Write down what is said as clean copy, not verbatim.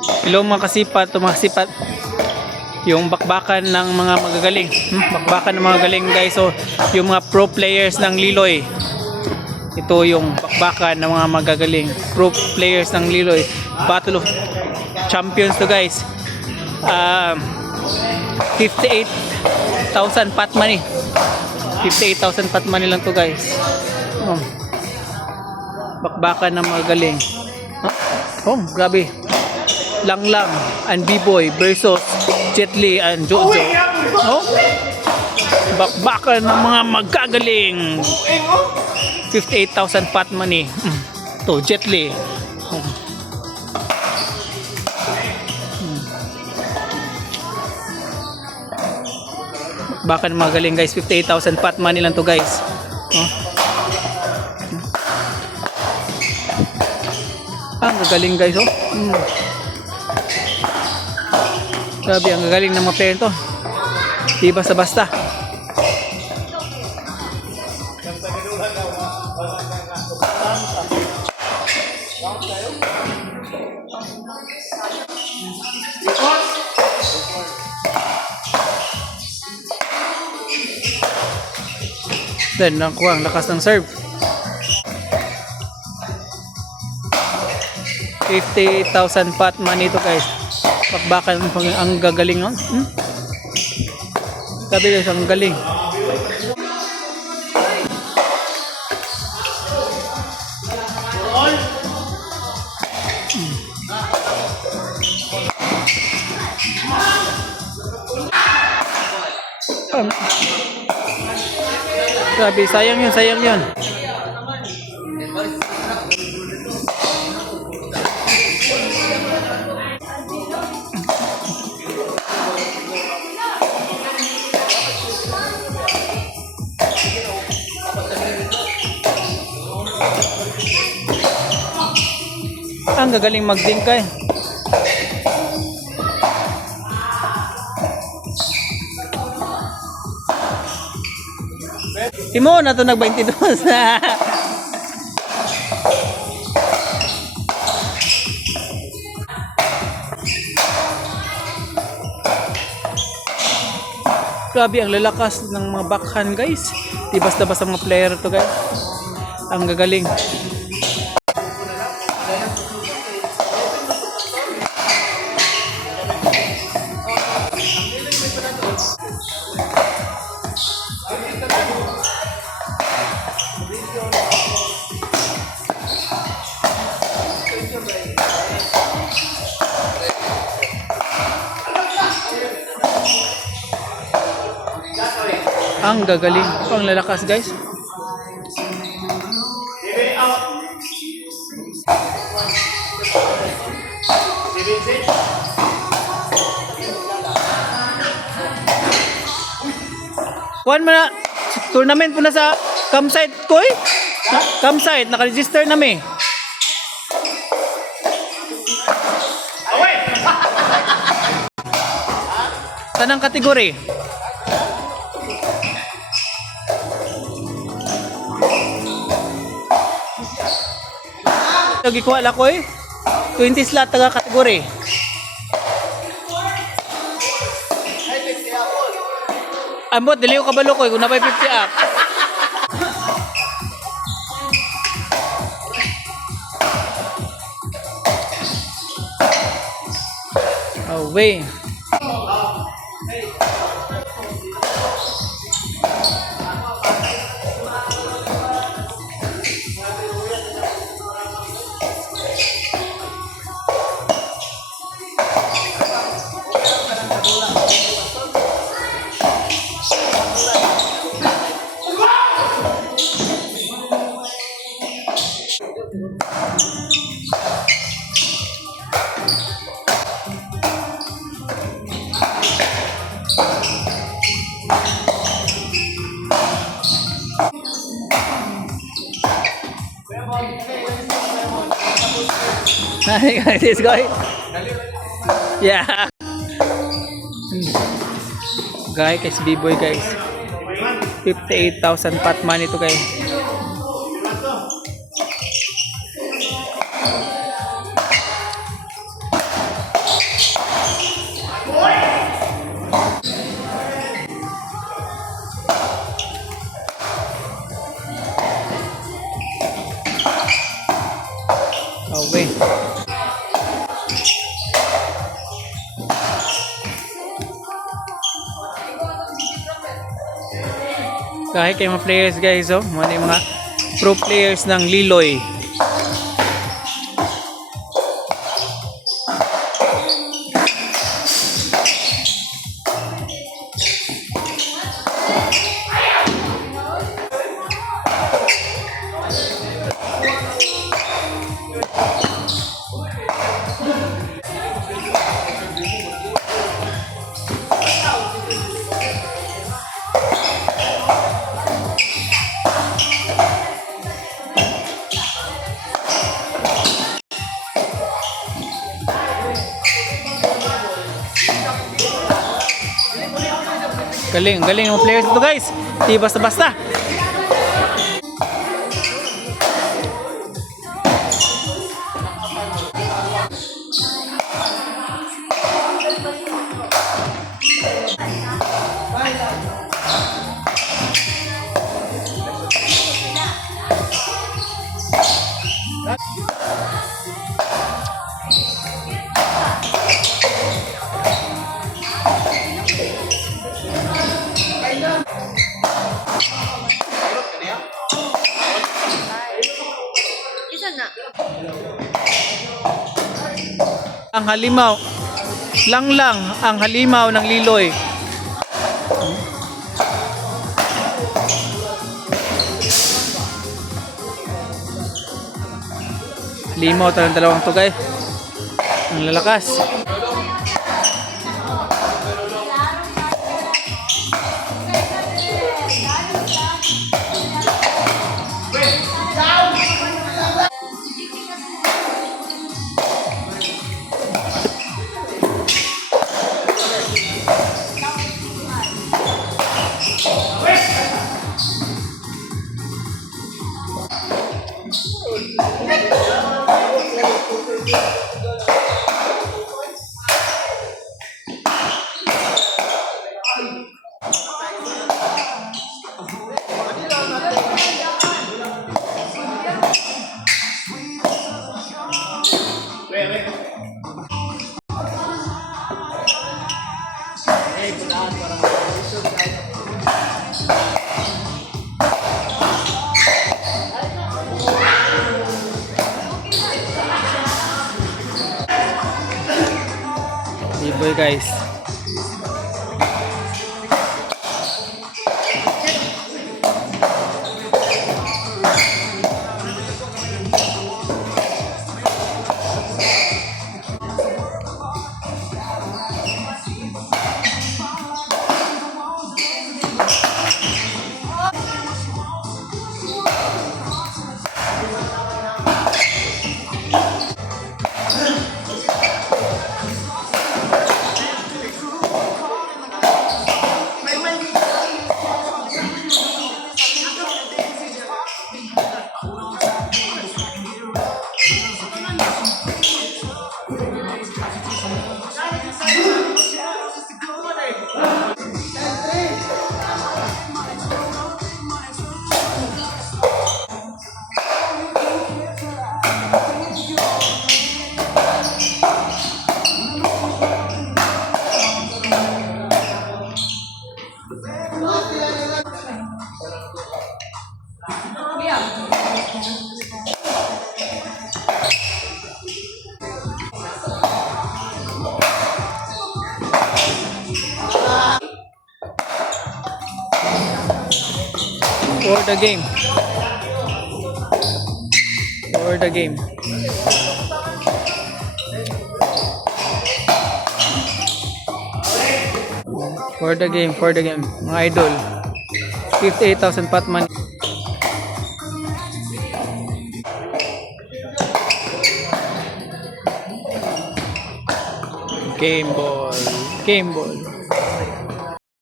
Hello mga kasipat, tumasipat yung bakbakan ng mga magagaling. Bakbakan ng mga galing guys. So, yung mga pro players ng Liloy. Ito yung bakbakan ng mga magagaling. Pro players ng Liloy. Battle of Champions to guys. 58,000 pot money. 58,000 pot money lang to guys. Bakbakan ng mga galing. Grabe. Langlang and B-Boy versus Jet Li and Jojo. Bakbakan ng mga magagaling. 58,000 pot money. To Jet Li. Bakbakan ng mga galing guys. 58,000 pot money lang to guys. Ang gagaling guys, Grabe, ang gagaling ng mga player to. Di basta-basta. Then, nakuha ang lakas ng serve. 50,000 pot money to guys. Bakbakan ang gagaling nun. Sabi guys, ang galing. Grabe, sayang yun, sayang yun. Ang gagaling magdingkay. Timo na to nag-22 na. Grabe ang lalakas ng mga backhand guys. Di basta-basta mga player to guys. Ang gagaling. Ang gagaling, ang lalakas guys. Kuan mo na, tournament po na sa campsite ko eh. Campsite, naka-register na may. Tanang kategory. Gikuha lang ko eh. 20 slot taga kategory. Ambot, dili ko kabalo ko kung napay 50 up. Away. This guy. Yeah. Guy, guys, B-Boy guys. 58,000 pot money to guys. Kahit kay mga players guys, oh. Mga yung mga pro players ng Liloy. Galing, galing ng mga players dito guys. Di basta-basta. Ang halimaw. Lang ang halimaw ng Liloy. Halimaw talang dalawang to guys. Ang lalakas. Liboy guys. For the game. For the game. For the game, for the game. Mga idol. 58,000 pot money. Game ball. Game ball.